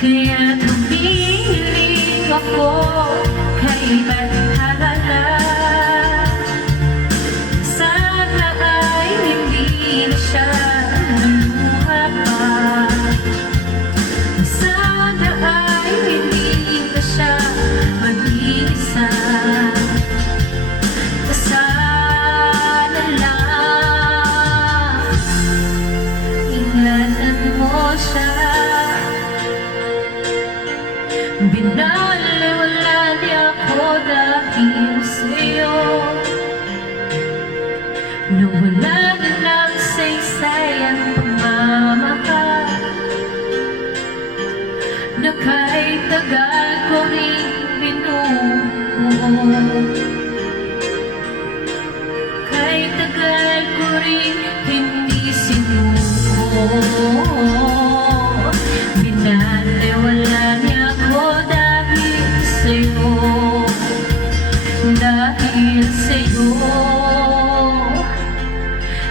Kaya tumiling ako kay Bathala. Sana ay hindi na siya lumuha pa. Sana ay hindi na siya mag-iisa. Sana lang ingatan mo siya. Binaliwala niya ako dahil sa'yo. Nawala na ng saysay ang pagmamahal na kahit tagal ko rin binubuo. Kahit tagal ko rin hindi sinuko. Binaliwala niya ako dahil sa'yo.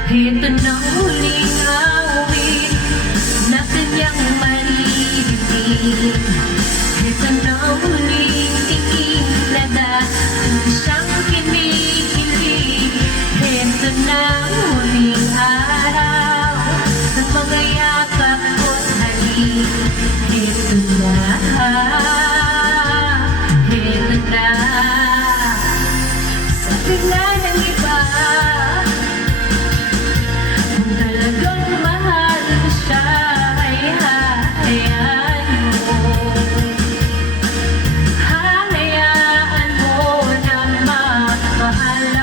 Ito na huling awit na kanyang maririnig. Ito na huling tingin na dahil siyang kinikilig. Ito na huling araw ng mga yakap ko't halik. Ito na, ito na. Sabi nga ng iba, kung talagang mahal mo siya ay hayaan mo. Hayaan mo na mamahalang.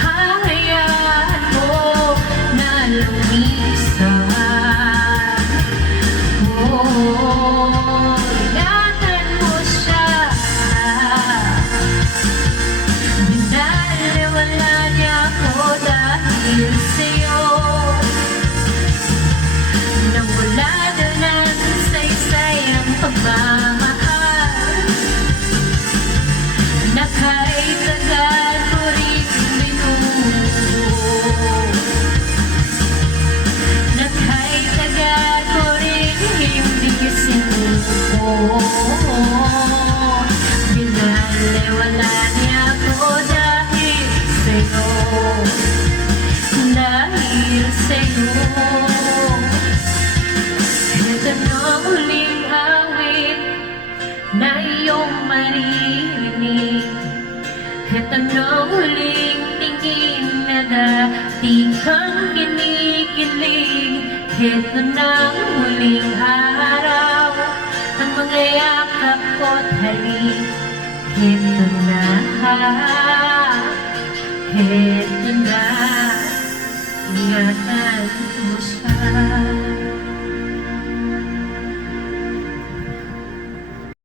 Hayaan mo na lumisan. Ingatan mo siya. Binaliwala niya ako dahil sa'yo. Nawala na ng saysay ang pagmamahal na kahit tagal ko rin binubuo. Na kahit tagal ko rin hindi sinuko. Binaliwala niya ako dahil sa'yo. Dahil sa'yo. Ito na huling awit na iyong maririnig. Ito na huling tingin na dati kang kinikilig. Ito na huling araw ang mga yakap ko't halik. Ito na, ito na, ingatan mo siya.